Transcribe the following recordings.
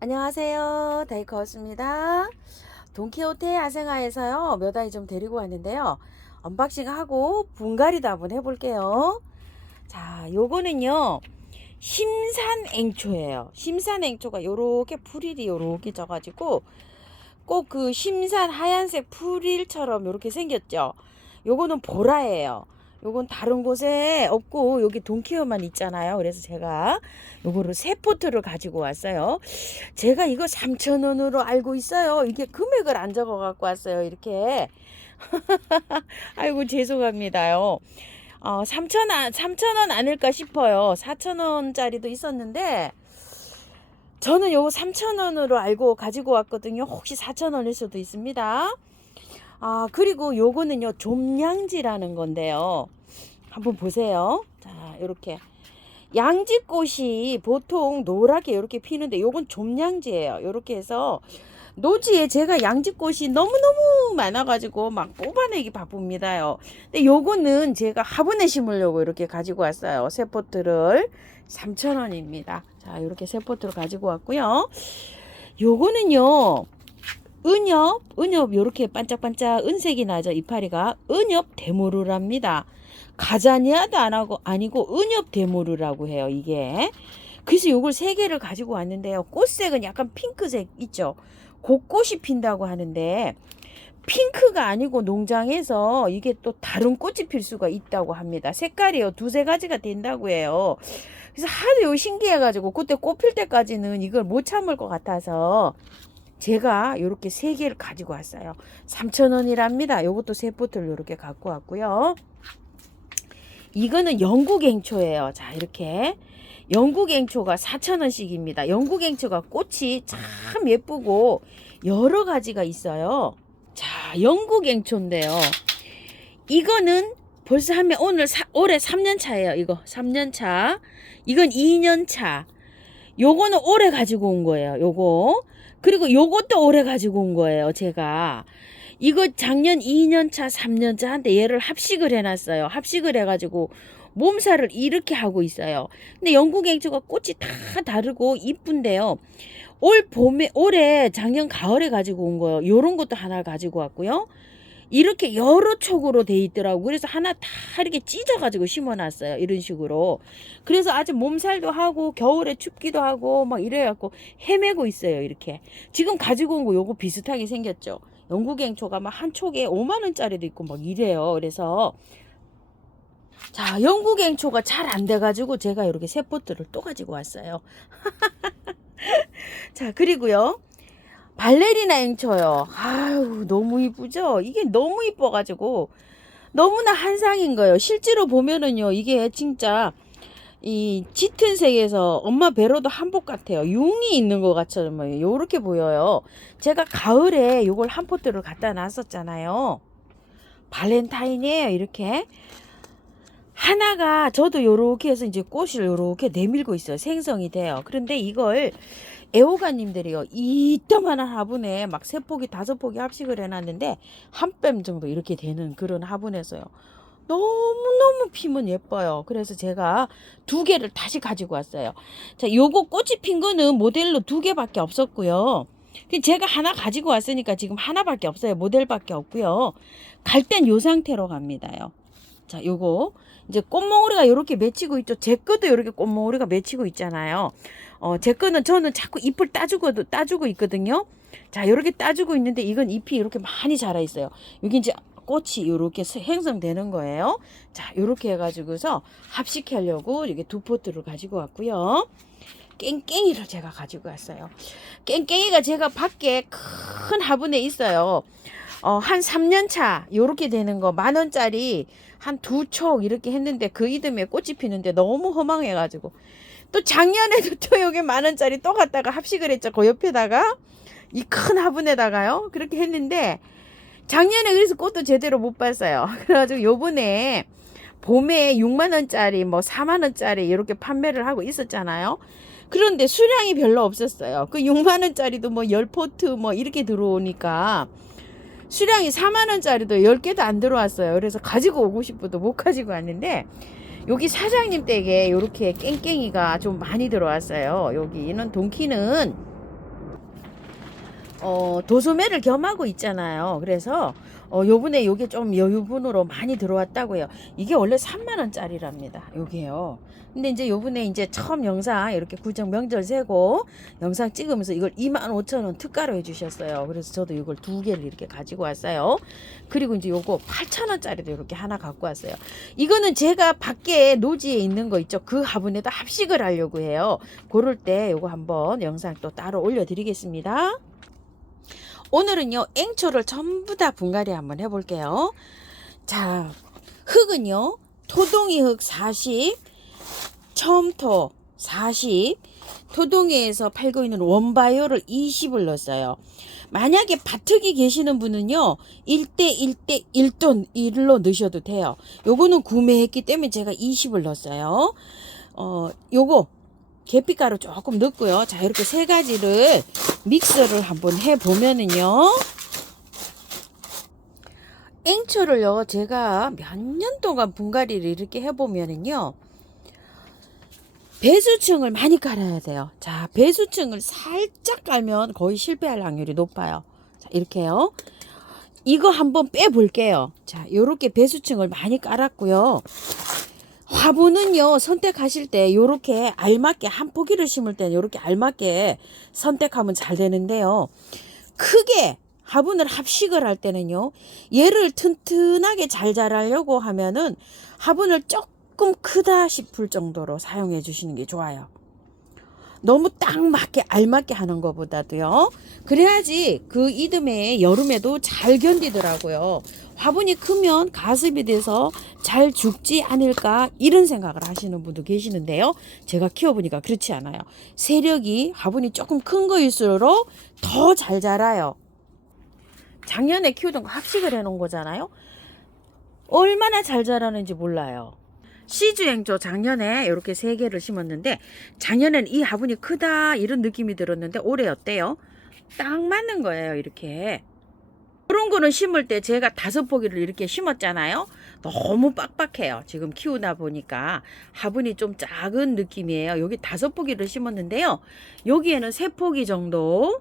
안녕하세요. 다이커였습니다. 돈키호테 야생화에서요. 몇 아이 좀 데리고 왔는데요. 언박싱하고 분갈이도 한번 해볼게요. 자, 요거는요. 심산앵초예요. 심산앵초가 요렇게 풀일이 요렇게 져가지고 꼭 그 심산 하얀색 풀일처럼 요렇게 생겼죠. 요거는 보라예요. 요건 다른 곳에 없고 여기 돈키호만 있잖아요. 그래서 제가 요거를 세 포트를 가지고 왔어요. 제가 이거 3,000원으로 알고 있어요. 이게 금액을 안 적어 갖고 왔어요. 이렇게. 아이고 죄송합니다요. 3,000원 아닐까 싶어요. 4,000원짜리도 있었는데 저는 요거 3,000원으로 알고 가지고 왔거든요. 혹시 4,000원일 수도 있습니다. 그리고 요거는요, 좀양지라는 건데요. 한번 보세요. 자, 요렇게. 양지꽃이 보통 노랗게 이렇게 피는데 요건 좀양지예요. 요렇게 해서 노지에 제가 양지꽃이 너무너무 많아가지고 막 뽑아내기 바쁩니다요. 근데 요거는 제가 화분에 심으려고 이렇게 가지고 왔어요. 세 포트를 3,000원입니다. 자, 요렇게 세 포트를 가지고 왔고요. 요거는요. 은엽 요렇게 반짝반짝 은색이 나죠. 이파리가 은엽 데모르랍니다. 가자니아도 아니고 은엽 데모르라고 해요. 이게. 그래서 요걸 세 개를 가지고 왔는데요. 꽃색은 약간 핑크색 있죠. 곳곳이 핀다고 하는데 핑크가 아니고 농장에서 이게 또 다른 꽃이 필 수가 있다고 합니다. 색깔이요. 두세 가지가 된다고 해요. 그래서 하도 신기해가지고 그때 꽃 필 때까지는 이걸 못 참을 것 같아서 제가 이렇게 세 개를 가지고 왔어요. 3,000원이랍니다. 요것도 세 포트를 이렇게 갖고 왔고요. 이거는 영국앵초예요. 자, 이렇게 영국앵초가 4,000원씩입니다. 영국앵초가 꽃이 참 예쁘고 여러 가지가 있어요. 자, 영국앵초인데요. 이거는 벌써 하면 올해 3년 차예요. 이거 3년 차. 이건 2년 차. 요거는 올해 가지고 온 거예요. 요거. 그리고 요것도 올해 가지고 온 거예요. 제가. 이거 작년 2년차, 3년차 한테 얘를 합식을 해놨어요. 합식을 해가지고 몸살을 이렇게 하고 있어요. 근데 영국앵초가 꽃이 다 다르고 이쁜데요. 올해 작년 가을에 가지고 온 거예요. 요런 것도 하나 가지고 왔고요. 이렇게 여러 촉으로 돼 있더라고. 그래서 하나 다 이렇게 찢어가지고 심어놨어요. 이런 식으로. 그래서 아주 몸살도 하고 겨울에 춥기도 하고 막 이래갖고 헤매고 있어요. 이렇게. 지금 가지고 온 거 요거 비슷하게 생겼죠. 영국앵초가 막 한 촉에 5만원짜리도 있고 막 이래요. 그래서 자, 영국앵초가 잘 안 돼가지고 제가 이렇게 세 포트를 또 가지고 왔어요. 자, 그리고요. 발레리나 앵초요. 아유, 너무 이쁘죠? 이게 너무 이뻐가지고 너무나 한상인 거예요. 실제로 보면은요, 이게 진짜 이 짙은 색에서 엄마 배로도 한복 같아요. 융이 있는 것 같처럼 요렇게 보여요. 제가 가을에 요걸 한 포트를 갖다 놨었잖아요. 발렌타인이에요. 이렇게 하나가 저도 요렇게 해서 이제 꽃을 요렇게 내밀고 있어요. 생성이 돼요. 그런데 이걸 애호가님들이요, 이따만한 화분에 막 세 포기 다섯 포기 합식을 해놨는데 한 뺨 정도 이렇게 되는 그런 화분에서요, 너무너무 피면 예뻐요. 그래서 제가 두 개를 다시 가지고 왔어요. 자, 요거 꽃이 핀 거는 모델로 두 개밖에 없었고요. 제가 하나 가지고 왔으니까 지금 하나밖에 없어요. 모델밖에 없고요. 갈 땐 요 상태로 갑니다요. 자, 요거 이제 꽃몽우리가 이렇게 맺히고 있죠. 제 거도 이렇게 꽃몽우리가 맺히고 있잖아요. 제 거는 저는 자꾸 잎을 따주고 있거든요. 자, 이렇게 따주고 있는데 이건 잎이 이렇게 많이 자라 있어요. 여기 이제 꽃이 이렇게 형성되는 거예요. 자, 이렇게 해가지고서 합식하려고 이렇게 두 포트를 가지고 왔고요. 깽깽이를 제가 가지고 왔어요. 깽깽이가 제가 밖에 큰 화분에 있어요. 한 3년 차 요렇게 되는 거 10,000원짜리 한 두 촉 이렇게 했는데 그 이듬해 꽃이 피는데 너무 허망해가지고 또 작년에도 또 여기 10,000원짜리 또 갖다가 합식을 했죠. 그 옆에다가 이 큰 화분에다가요. 그렇게 했는데 작년에 그래서 꽃도 제대로 못 봤어요. 그래가지고 요번에 봄에 6만원짜리 뭐 4만원짜리 이렇게 판매를 하고 있었잖아요. 그런데 수량이 별로 없었어요. 그 6만원짜리도 뭐 10포트 뭐 이렇게 들어오니까 수량이 4만원짜리도 10개도 안 들어왔어요. 그래서 가지고 오고 싶어도 못 가지고 왔는데 여기 사장님 댁에 이렇게 깽깽이가 좀 많이 들어왔어요. 여기는 돈키는 도소매를 겸하고 있잖아요. 그래서 요번에 요게 좀 여유분으로 많이 들어왔다고요. 이게 원래 3만 원짜리랍니다. 요게요. 근데 이제 요번에 이제 처음 영상 이렇게 구정 명절 세고 영상 찍으면서 이걸 25,000원 특가로 해주셨어요. 그래서 저도 이걸 2개를 이렇게 가지고 왔어요. 그리고 이제 요거 8,000원짜리도 이렇게 하나 갖고 왔어요. 이거는 제가 밖에 노지에 있는 거 있죠. 그 화분에다 합식을 하려고 해요. 그럴 때 요거 한번 영상 또 따로 올려드리겠습니다. 오늘은요 앵초를 전부 다 분갈이 한번 해볼게요. 자, 흙은요 토동이 흙 40, 첨토 40, 토동이에서 팔고 있는 원바이오를 20을 넣었어요. 만약에 밭흙이 계시는 분은요 1대 1대 1로 넣으셔도 돼요. 요거는 구매했기 때문에 제가 20을 넣었어요. 요거 계피가루 조금 넣고요. 자, 이렇게 세 가지를 믹서를 한번 해보면은요. 앵초를요, 제가 몇 년 동안 분갈이를 이렇게 해보면은요. 배수층을 많이 깔아야 돼요. 자, 배수층을 살짝 깔면 거의 실패할 확률이 높아요. 자, 이렇게요. 이거 한번 빼볼게요. 자, 요렇게 배수층을 많이 깔았고요. 화분은요 선택하실 때 요렇게 알맞게 한 포기를 심을 때는 요렇게 알맞게 선택하면 잘 되는데요. 크게 화분을 합식을 할 때는요 얘를 튼튼하게 잘 자라려고 하면은 화분을 조금 크다 싶을 정도로 사용해 주시는 게 좋아요. 너무 딱 맞게 알맞게 하는 것보다도요. 그래야지 그 이듬해 여름에도 잘 견디더라고요. 화분이 크면 가습이 돼서 잘 죽지 않을까 이런 생각을 하시는 분도 계시는데요. 제가 키워보니까 그렇지 않아요. 세력이 화분이 조금 큰 거일수록 더 잘 자라요. 작년에 키우던 거 합식을 해놓은 거잖아요. 얼마나 잘 자라는지 몰라요. 시주앵조 작년에 이렇게 3개를 심었는데 작년에는 이 화분이 크다 이런 느낌이 들었는데 올해 어때요? 딱 맞는 거예요. 이렇게 그런 거는 심을 때 제가 5포기를 이렇게 심었잖아요. 너무 빡빡해요. 지금 키우다 보니까 화분이 좀 작은 느낌이에요. 여기 5포기를 심었는데요. 여기에는 3포기 정도,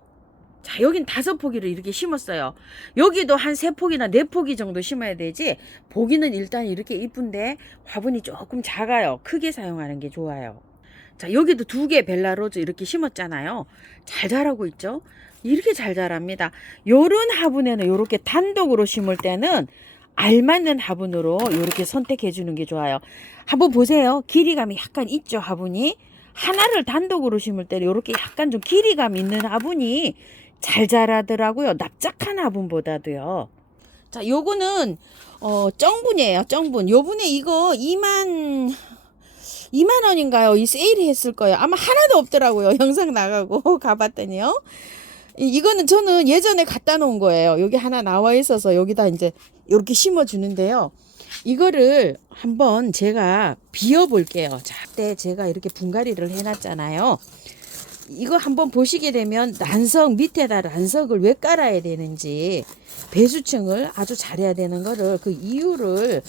자, 여긴 5포기를 이렇게 심었어요. 여기도 한 3포기나 4포기 정도 심어야 되지. 보기는 일단 이렇게 이쁜데 화분이 조금 작아요. 크게 사용하는 게 좋아요. 자, 여기도 2개 벨라로즈 이렇게 심었잖아요. 잘 자라고 있죠. 이렇게 잘 자랍니다. 요런 화분에는 이렇게 단독으로 심을 때는 알맞는 화분으로 이렇게 선택해 주는 게 좋아요. 한번 보세요. 길이감이 약간 있죠, 화분이. 하나를 단독으로 심을 때는 이렇게 약간 좀 길이감 있는 화분이 잘 자라더라고요. 납작한 화분보다도요. 자, 요거는 정분이에요. 정분. 요번에 이거 2만 원인가요? 이 세일이 했을 거예요. 아마 하나도 없더라고요. 영상 나가고 가봤더니요. 이거는 저는 예전에 갖다 놓은 거예요. 여기 하나 나와 있어서 여기다 이제 이렇게 심어 주는데요. 이거를 한번 제가 비워 볼게요. 자, 그때 제가 이렇게 분갈이를 해놨잖아요. 이거 한번 보시게 되면 란석 밑에다 란석을 왜 깔아야 되는지 배수층을 아주 잘해야 되는 거를 그 이유를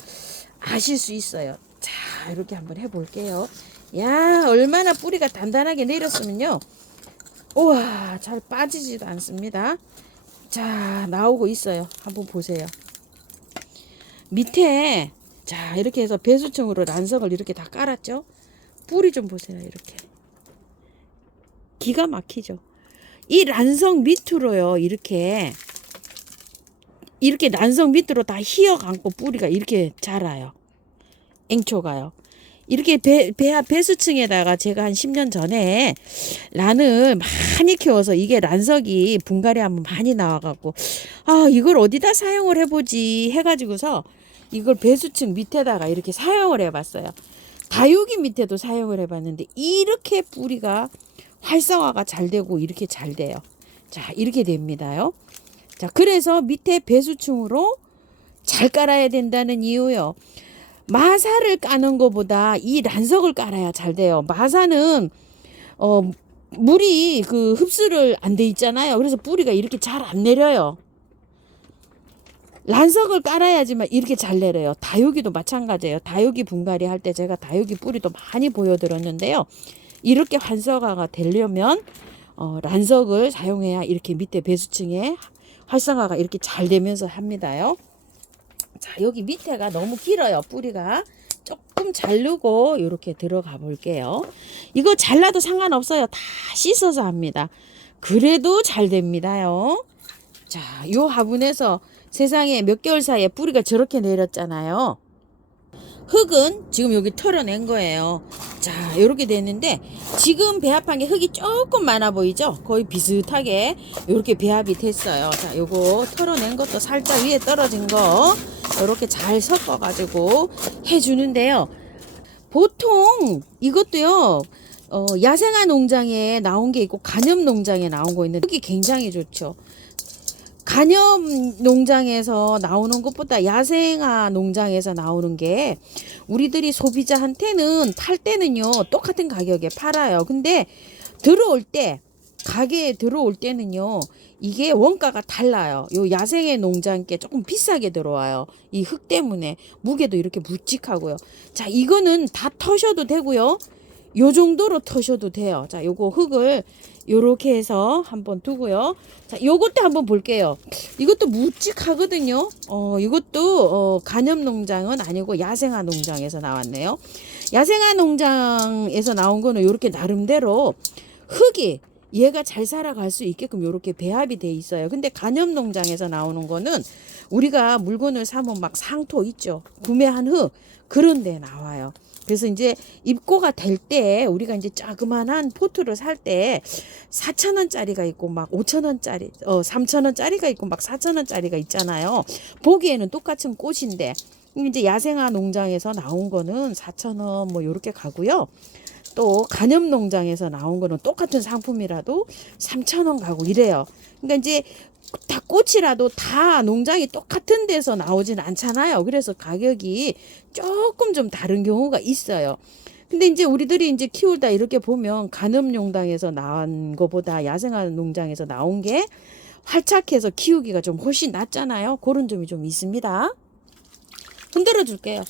아실 수 있어요. 자, 이렇게 한번 해볼게요. 야, 얼마나 뿌리가 단단하게 내렸으면요. 우와, 잘 빠지지도 않습니다. 자, 나오고 있어요. 한번 보세요. 밑에 자, 이렇게 해서 배수층으로 란석을 이렇게 다 깔았죠. 뿌리 좀 보세요. 이렇게 기가 막히죠. 이 란석 밑으로요, 이렇게 란석 밑으로 다 휘어감고 뿌리가 이렇게 자라요. 앵초가요. 이렇게 배수층에다가 제가 한 10년 전에 란을 많이 키워서 이게 란석이 분갈이 하면 많이 나와갖고 아, 이걸 어디다 사용을 해보지 해가지고서 이걸 배수층 밑에다가 이렇게 사용을 해봤어요. 다육이 밑에도 사용을 해봤는데 이렇게 뿌리가 활성화가 잘 되고 이렇게 잘 돼요. 자, 이렇게 됩니다요. 자, 그래서 밑에 배수층으로 잘 깔아야 된다는 이유요. 마사를 까는 것보다 이 란석을 깔아야 잘 돼요. 마사는 물이 그 흡수를 안 돼 있잖아요. 그래서 뿌리가 이렇게 잘 안 내려요. 란석을 깔아야지만 이렇게 잘 내려요. 다육이도 마찬가지예요. 다육이 분갈이 할 때 제가 다육이 뿌리도 많이 보여드렸는데요. 이렇게 활성화가 되려면 란석을 사용해야 이렇게 밑에 배수층에 활성화가 이렇게 잘 되면서 합니다요. 자, 여기 밑에가 너무 길어요. 뿌리가 조금 자르고 이렇게 들어가 볼게요. 이거 잘라도 상관없어요. 다 씻어서 합니다. 그래도 잘 됩니다요. 자, 요 화분에서 세상에 몇 개월 사이에 뿌리가 저렇게 내렸잖아요. 흙은 지금 여기 털어낸 거예요. 자, 이렇게 됐는데 지금 배합한 게 흙이 조금 많아 보이죠? 거의 비슷하게 이렇게 배합이 됐어요. 자, 요거 털어낸 것도 살짝 위에 떨어진 거 이렇게 잘 섞어 가지고 해주는데요. 보통 이것도요, 야생화 농장에 나온 게 있고 간염 농장에 나온 거 있는데 흙이 굉장히 좋죠. 간염 농장에서 나오는 것보다 야생화 농장에서 나오는 게 우리들이 소비자한테는 팔 때는요 똑같은 가격에 팔아요. 근데 들어올 때 가게에 들어올 때는요 이게 원가가 달라요. 요 야생의 농장께 조금 비싸게 들어와요. 이 흙 때문에 무게도 이렇게 묵직하고요. 자, 이거는 다 터셔도 되고요. 요 정도로 터셔도 돼요. 자, 요거 흙을 요렇게 해서 한번 두고요. 자, 요것도 한번 볼게요. 이것도 묵직하거든요. 이것도 간염 농장은 아니고 야생화 농장에서 나왔네요. 야생화 농장에서 나온 거는 요렇게 나름대로 흙이 얘가 잘 살아갈 수 있게끔 요렇게 배합이 돼 있어요. 근데 간염 농장에서 나오는 거는 우리가 물건을 사면 막 상토 있죠. 구매한 흙 그런 데 나와요. 그래서 이제 입고가 될 때 우리가 이제 자그만한 포트를 살 때 4,000원짜리가 있고 막 5,000원짜리, 3,000원짜리가 있고 막 4,000원짜리가 있잖아요. 보기에는 똑같은 꽃인데 이제 야생화 농장에서 나온 거는 4,000원 뭐 요렇게 가고요. 또 간염 농장에서 나온 거는 똑같은 상품이라도 3,000원 가고 이래요. 그러니까 이제 다 꽃이라도 다 농장이 똑같은 데서 나오진 않잖아요. 그래서 가격이 조금 좀 다른 경우가 있어요. 근데 이제 우리들이 이제 키우다 이렇게 보면 간염 농장에서 나온 거보다 야생화 농장에서 나온 게 활착해서 키우기가 좀 훨씬 낫잖아요. 그런 점이 좀 있습니다. 흔들어 줄게요.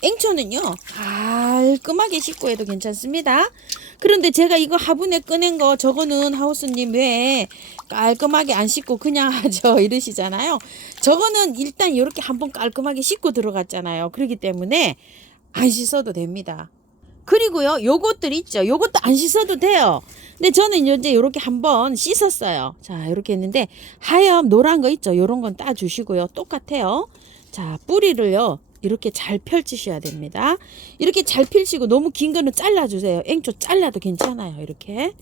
앵초는요 깔끔하게 씻고 해도 괜찮습니다. 그런데 제가 이거 화분에 꺼낸 거 저거는 하우스님 왜 깔끔하게 안 씻고 그냥 하죠 이러시잖아요. 저거는 일단 이렇게 한번 깔끔하게 씻고 들어갔잖아요. 그렇기 때문에 안 씻어도 됩니다. 그리고요 요것들 있죠, 요것도 안 씻어도 돼요. 근데 저는 이제 이렇게 한번 씻었어요. 자, 이렇게 했는데 하얀 노란 거 있죠, 요런 건 따 주시고요. 똑같아요. 자, 뿌리를요 이렇게 잘 펼치셔야 됩니다. 이렇게 잘 펼치고 너무 긴 거는 잘라주세요. 앵초 잘라도 괜찮아요. 이렇게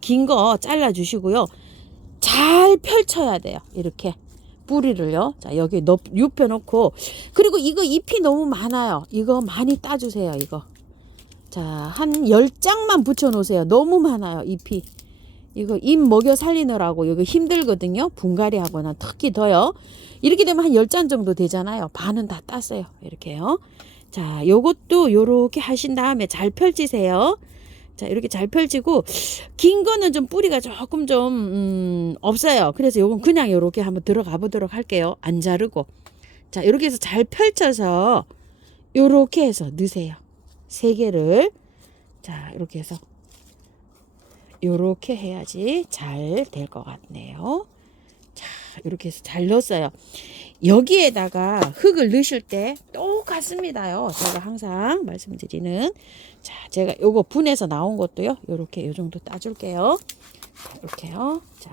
긴 거 잘라주시고요. 잘 펼쳐야 돼요. 이렇게 뿌리를요. 자, 여기 눕혀놓고, 그리고 이거 잎이 너무 많아요. 이거 많이 따주세요. 이거. 자, 한 10장만 붙여놓으세요. 너무 많아요. 잎이. 이거 잎 먹여 살리느라고 이거 힘들거든요. 분갈이 하거나 특히 더요. 이렇게 되면 한 10잔 정도 되잖아요. 반은 다 땄어요. 이렇게요. 자, 요것도 요렇게 하신 다음에 잘 펼치세요. 자, 이렇게 잘 펼치고 긴 거는 좀 뿌리가 조금 좀 없어요. 그래서 요건 그냥 요렇게 한번 들어가 보도록 할게요. 안 자르고. 자, 이렇게 해서 잘 펼쳐서 요렇게 해서 넣으세요. 3개를. 자, 이렇게 해서 요렇게 해야지 잘 될 것 같네요. 자, 이렇게 해서 잘 넣었어요. 여기에다가 흙을 넣으실 때 똑같습니다요. 제가 항상 말씀드리는. 자, 제가 요거 분해서 나온 것도요. 요렇게 요 정도 따줄게요. 이렇게요. 자,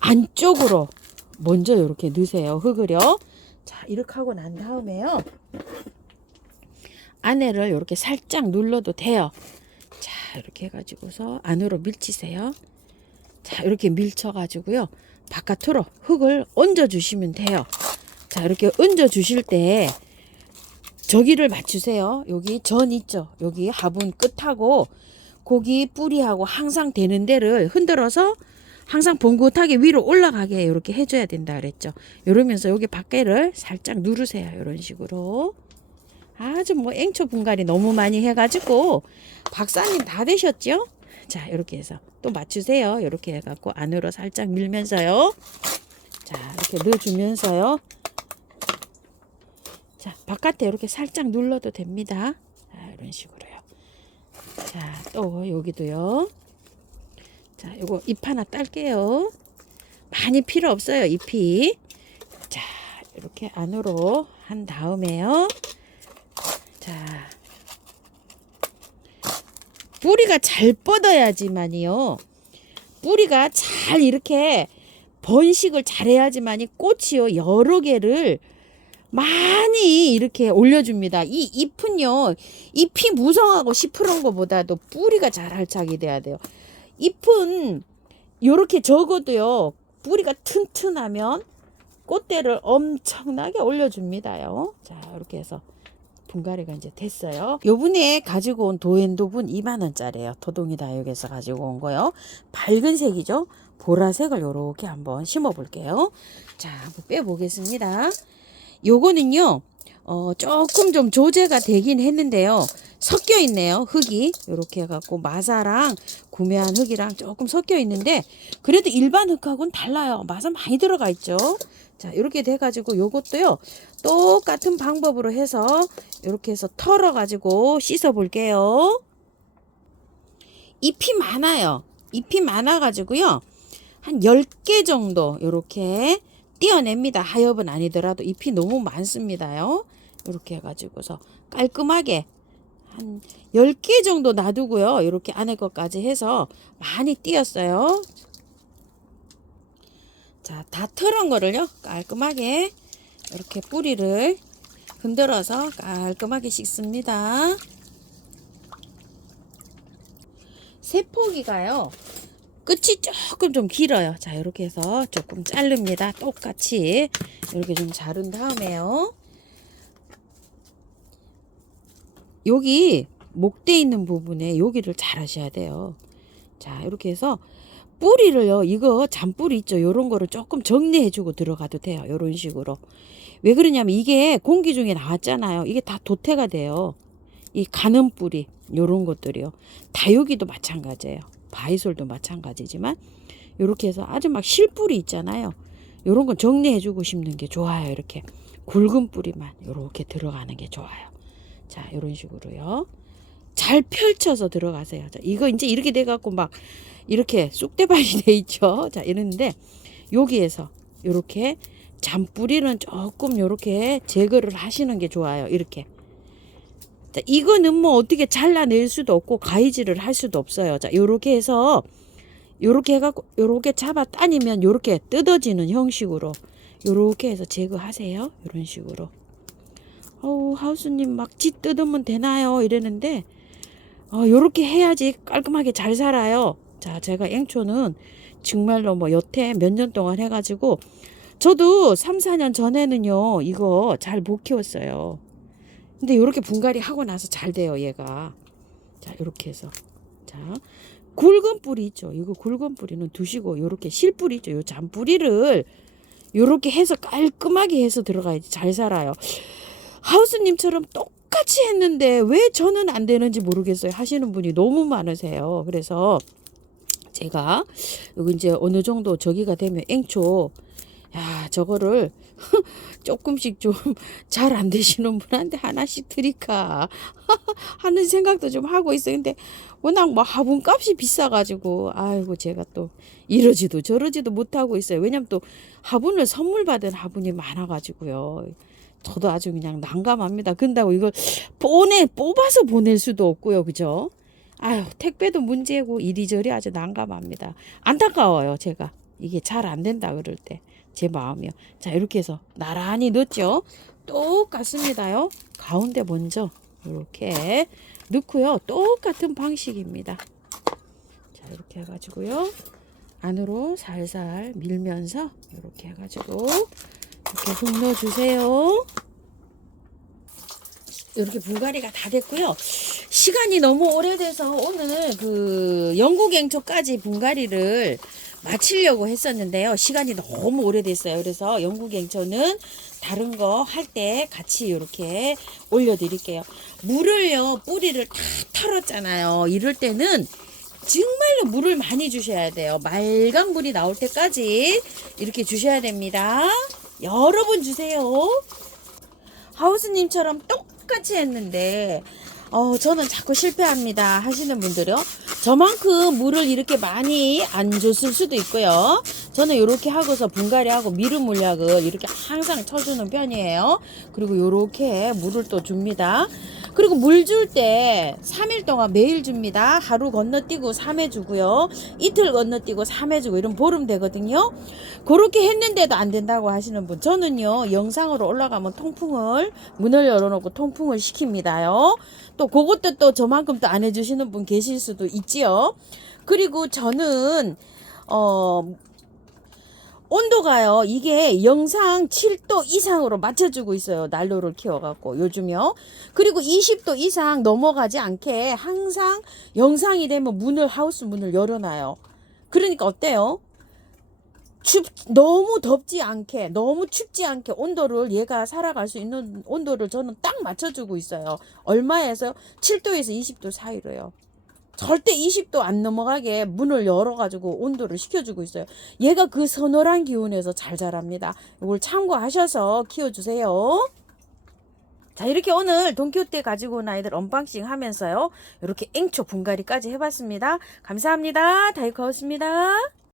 안쪽으로 먼저 요렇게 넣으세요. 흙을요. 자, 이렇게 하고 난 다음에요. 안에를 요렇게 살짝 눌러도 돼요. 자, 이렇게 해가지고서 안으로 밀치세요. 자, 이렇게 밀쳐가지고요. 바깥으로 흙을 얹어 주시면 돼요. 자, 이렇게 얹어 주실 때 저기를 맞추세요. 여기 전 있죠. 여기 화분 끝하고 고기 뿌리하고 항상 되는 데를 흔들어서 항상 봉긋하게 위로 올라가게 이렇게 해줘야 된다 그랬죠. 이러면서 여기 밖에를 살짝 누르세요. 이런 식으로. 아주 뭐 앵초 분갈이 너무 많이 해가지고 박사님 다 되셨죠? 자, 이렇게 해서 또 맞추세요. 이렇게 해갖고 안으로 살짝 밀면서요. 자, 이렇게 넣어주면서요. 자, 바깥에 이렇게 살짝 눌러도 됩니다. 자, 이런 식으로요. 자, 또 여기도요. 자, 요거 잎 하나 딸게요. 많이 필요 없어요, 잎이. 자, 이렇게 안으로 한 다음에요. 자, 뿌리가 잘 뻗어야지만이요. 뿌리가 잘 이렇게 번식을 잘해야지만이 꽃이요 여러 개를 많이 이렇게 올려줍니다. 이 잎은요, 잎이 무성하고 시퍼런 것보다도 뿌리가 잘 활착이 돼야 돼요. 잎은 요렇게 적어도요, 뿌리가 튼튼하면 꽃대를 엄청나게 올려줍니다요. 자, 이렇게 해서 분갈이가 이제 됐어요. 요번에 가지고 온 도엔도분 2만원짜리예요. 도동이 다육에서 가지고 온 거요. 밝은 색이죠. 보라색을 요렇게 한번 심어 볼게요. 자, 한번 빼보겠습니다. 요거는요, 조금 좀 조제가 되긴 했는데요. 섞여 있네요. 흙이. 요렇게 해갖고 마사랑 구매한 흙이랑 조금 섞여 있는데, 그래도 일반 흙하고는 달라요. 마사 많이 들어가 있죠. 자, 이렇게 돼가지고 요것도요, 똑같은 방법으로 해서 이렇게 해서 털어가지고 씻어 볼게요. 잎이 많아요. 잎이 많아가지고요, 한 10개 정도 요렇게 띄어냅니다. 하엽은 아니더라도 잎이 너무 많습니다요. 이렇게 해가지고서 깔끔하게 한 10개 정도 놔두고요. 이렇게 안에 것까지 해서 많이 띄었어요. 자, 다 털은 거를요, 깔끔하게 이렇게 뿌리를 흔들어서 깔끔하게 씻습니다. 세포기가요, 끝이 조금 좀 길어요. 자, 이렇게 해서 조금 자릅니다. 똑같이 이렇게 좀 자른 다음에요, 여기 목대 있는 부분에 여기를 잘 하셔야 돼요. 자, 이렇게 해서 뿌리를요, 이거 잔뿌리 있죠, 요런 거를 조금 정리해 주고 들어가도 돼요. 요런 식으로. 왜 그러냐면 이게 공기 중에 나왔잖아요. 이게 다 도태가 돼요. 이 가는 뿌리 요런 것들이요. 다육이도 마찬가지예요. 바이솔도 마찬가지지만 요렇게 해서 아주 막 실뿌리 있잖아요. 요런 건 정리해 주고 심는 게 좋아요. 이렇게 굵은 뿌리만 요렇게 들어가는 게 좋아요. 자, 요런 식으로요. 잘 펼쳐서 들어가세요. 자, 이거 이제 이렇게 돼 갖고 막 이렇게 쑥대밭이 돼 있죠. 자, 이러는데 여기에서 요렇게 잔뿌리는 조금 요렇게 제거를 하시는 게 좋아요. 이렇게. 자, 이거는 뭐 어떻게 잘라낼 수도 없고 가위질을 할 수도 없어요. 자, 요렇게 해서 요렇게 해갖고 요렇게 잡아 따니면 요렇게 뜯어지는 형식으로 요렇게 해서 제거하세요. 요런 식으로. 하우스님 막 지 뜯으면 되나요? 이랬는데 요렇게 해야지 깔끔하게 잘 살아요. 자, 제가 앵초는 정말로 뭐 여태 몇 년 동안 해가지고 저도 3, 4년 전에는요 이거 잘 못 키웠어요. 근데 요렇게 분갈이 하고 나서 잘 돼요, 얘가. 자, 요렇게 해서. 자, 굵은 뿌리 있죠. 이거 굵은 뿌리는 두시고 요렇게 실뿌리 있죠. 요 잔뿌리를 요렇게 해서 깔끔하게 해서 들어가야지 잘 살아요. 하우스님처럼 똑같이 했는데 왜 저는 안 되는지 모르겠어요 하시는 분이 너무 많으세요. 그래서 제가 여기 이제 어느 정도 저기가 되면 앵초, 야, 저거를 조금씩 좀 잘 안 되시는 분한테 하나씩 드릴까 하는 생각도 좀 하고 있어요. 근데 워낙 뭐 화분값이 비싸가지고 아이고 제가 또 이러지도 저러지도 못하고 있어요. 왜냐면 또 화분을 선물 받은 화분이 많아가지고요. 저도 아주 그냥 난감합니다. 근다고 이걸 뽑아서 보낼 수도 없고요. 그죠? 아유, 택배도 문제고 이리저리 아주 난감합니다. 안타까워요, 제가. 이게 잘 안 된다 그럴 때. 제 마음이요. 자, 이렇게 해서 나란히 넣었죠. 똑같습니다요. 가운데 먼저 이렇게 넣고요. 똑같은 방식입니다. 자, 이렇게 해가지고요. 안으로 살살 밀면서 이렇게 해가지고 이렇게 흙 넣어주세요. 이렇게 분갈이가 다 됐고요. 시간이 너무 오래돼서 오늘 그 영국앵초까지 분갈이를 마치려고 했었는데요. 시간이 너무 오래됐어요. 그래서 영국앵초는 다른 거 할 때 같이 이렇게 올려드릴게요. 물을요, 뿌리를 다 털었잖아요. 이럴 때는 정말로 물을 많이 주셔야 돼요. 맑은 물이 나올 때까지 이렇게 주셔야 됩니다. 여러 번 주세요. 하우스님처럼 똑같이 했는데 저는 자꾸 실패합니다 하시는 분들요. 저만큼 물을 이렇게 많이 안 줬을 수도 있고요. 저는 이렇게 하고서 분갈이하고 미름 물약을 이렇게 항상 쳐주는 편이에요. 그리고 이렇게 물을 또 줍니다. 그리고 물 줄 때 3일 동안 매일 줍니다. 하루 건너뛰고 3회 주고요. 이틀 건너뛰고 3회 주고 이런 보름 되거든요. 그렇게 했는데도 안 된다고 하시는 분, 저는요 영상으로 올라가면 통풍을 문을 열어놓고 통풍을 시킵니다요. 또 그것도 또 저만큼 또 안 해주시는 분 계실 수도 있지요. 그리고 저는 온도가요 이게 영상 7도 이상으로 맞춰주고 있어요. 난로를 키워갖고 요즘요. 그리고 20도 이상 넘어가지 않게 항상 영상이 되면 하우스 문을 열어놔요. 그러니까 어때요? 너무 덥지 않게, 너무 춥지 않게 온도를, 얘가 살아갈 수 있는 온도를 저는 딱 맞춰주고 있어요. 얼마에서? 7도에서 20도 사이로요. 절대 20도 안 넘어가게 문을 열어가지고 온도를 식혀주고 있어요. 얘가 그 서늘한 기온에서 잘 자랍니다. 이걸 참고하셔서 키워주세요. 자, 이렇게 오늘 돈키호테 가지고 온 아이들 언박싱 하면서요, 이렇게 앵초 분갈이까지 해봤습니다. 감사합니다. 다이커였습니다.